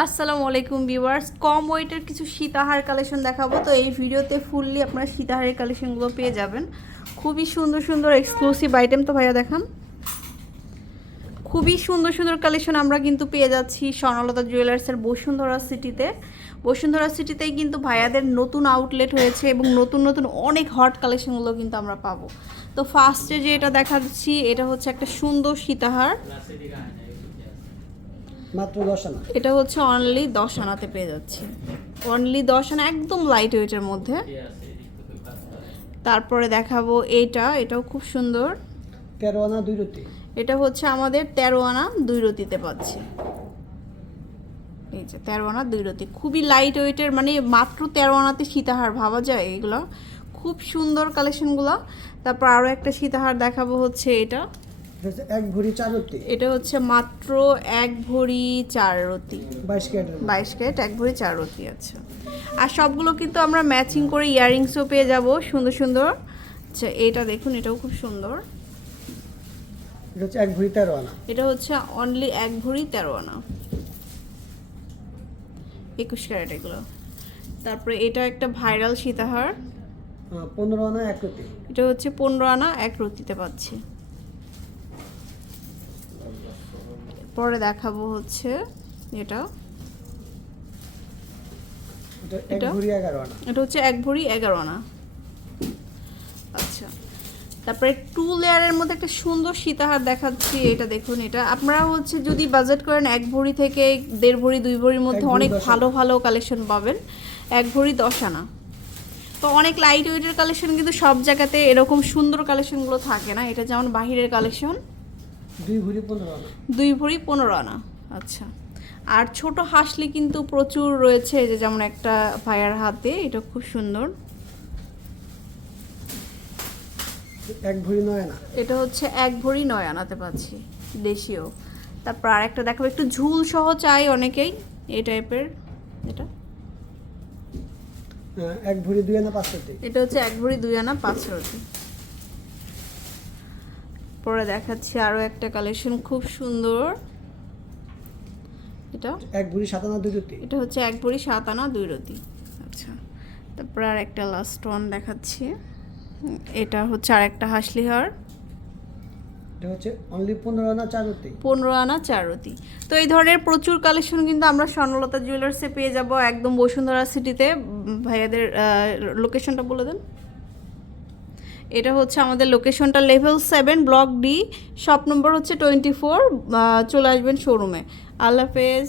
আসসালামু আলাইকুম ভিউয়ার্স। কম ওয়েটের কিছু সীতাহার কালেকশন দেখাবো। তো এই ভিডিওতে ফুললি আপনারা সীতাহারের কালেকশনগুলো পেয়ে যাবেন। খুবই সুন্দর সুন্দর এক্সক্লুসিভ আইটেম তো ভাইয়া দেখান। খুবই সুন্দর সুন্দর কালেকশন আমরা কিন্তু পেয়ে যাচ্ছি স্বর্ণলতা জুয়েলার্সের বসুন্ধরা সিটিতে বসুন্ধরা সিটিতেই কিন্তু ভাইয়াদের নতুন আউটলেট হয়েছে এবং নতুন নতুন অনেক হট কালেকশনগুলো কিন্তু আমরা পাবো। তো ফার্স্টে যে এটা দেখাচ্ছি, এটা হচ্ছে একটা সুন্দর সীতাহার। মাত্র দশ আনা এটা হচ্ছে অনলি দশ আনাতে পেয়ে যাচ্ছি। অনলি দশ আনা একদম লাইট ওয়েটের মধ্যে। তারপরে দেখাবো এইটা এটাও খুব সুন্দর। তেরো আনা দুই রুটি। এটা হচ্ছে আমাদের তেরো আনা দুই রতিতে পাচ্ছি। এই যে তেরো আনা দুই রতি খুবই লাইট ওয়েটের মানে মাত্র তেরো আনাতে সীতাহার ভাবা যায় এগুলো। খুব সুন্দর কালেকশনগুলো তারপর আরও একটা সীতাহার দেখাবো হচ্ছে এটা এটা। এক ভরি চার রুটি। এটা হচ্ছে মাত্র এক ভরি চার রতি বাইশ ক্যারেটের মধ্যে। বাইশ ক্যারেট এক ভরি চার রতি আছে আর সবগুলো কিন্তু আমরা ম্যাচিং করে ইয়াররিংসও পেয়ে যাব। সুন্দর সুন্দর। আচ্ছা এটা দেখুন এটাও খুব সুন্দর। এটা হচ্ছে এক ভরি তেরো আনা এটা হচ্ছে অনলি এক ভরি তেরো আনা একুশ ক্যারেট এগুলো। তারপরে এটা একটা ভাইরাল সীতাহার। আহ, পনেরো আনা এক রুটি। এটা হচ্ছে পনেরো আনা এক রতিতে পাচ্ছি। পরে দেখাবো হচ্ছে এটা। এটা এটা? হচ্ছে এক ভরি এগারো আনা। আচ্ছা। তারপরে টু লেয়ারের মধ্যে একটা সুন্দর সীতাহার দেখাচ্ছি এটা দেখুন এটা। আপনারা হচ্ছে যদি বাজেট করেন এক ভরি থেকে দেড় ভরি দুই ভরির মধ্যে অনেক ভালো ভালো কালেকশন পাবেন। এক ভরি দশ আনা। তো অনেক লাইট ওয়েটের কালেকশন কিন্তু সব জায়গাতে এরকম সুন্দর কালেকশনগুলো থাকে না এটা যেমন বাহিরের কালেকশন দুই ভরি পনেরো আনা। দুই ভরি পনেরো আনা আচ্ছা। আর ছোট হাসলি কিন্তু প্রচুর রয়েছে যে যেমন একটা ভাইয়ার হাতে এটা খুব সুন্দর। এক ভরি নয় আনা। এটা হচ্ছে এক ভরি নয় আনাতে পাচ্ছি দেশীয়। তারপর আরেকটা দেখাবো একটু ঝুল সহ চাই অনেকেই এই টাইপের এটা। এক ভরি দুই আনা পাঁচ এটা হচ্ছে এক ভরি দুই আনা পাঁচ রুটি পরে দেখাচ্ছি আরও একটা কালেকশন খুব সুন্দর। এটা? এক ভরি সাত আনা দুই রুটি। এটা হচ্ছে এক ভরি সাত আনা দুই রতি আচ্ছা তারপর আর একটা লাস্ট ওয়ান দেখাচ্ছি। এটা হচ্ছে আর একটা হাসলি হার এটা হচ্ছে অনলি পনেরো আনা চার পনেরো আনা চার রতি তো এই ধরনের প্রচুর কালেকশন কিন্তু আমরা স্বর্ণলতা জুয়েলার্সে পেয়ে যাব একদম বসুন্ধরা সিটিতে ভাইয়াদের লোকেশনটা বলে দেন। এটা হচ্ছে আমাদের লোকেশনটা level seven block D shop number হচ্ছে টোয়েন্টি ফোর চলে আসবেন শোরুমে আল্লাহ হাফেজ।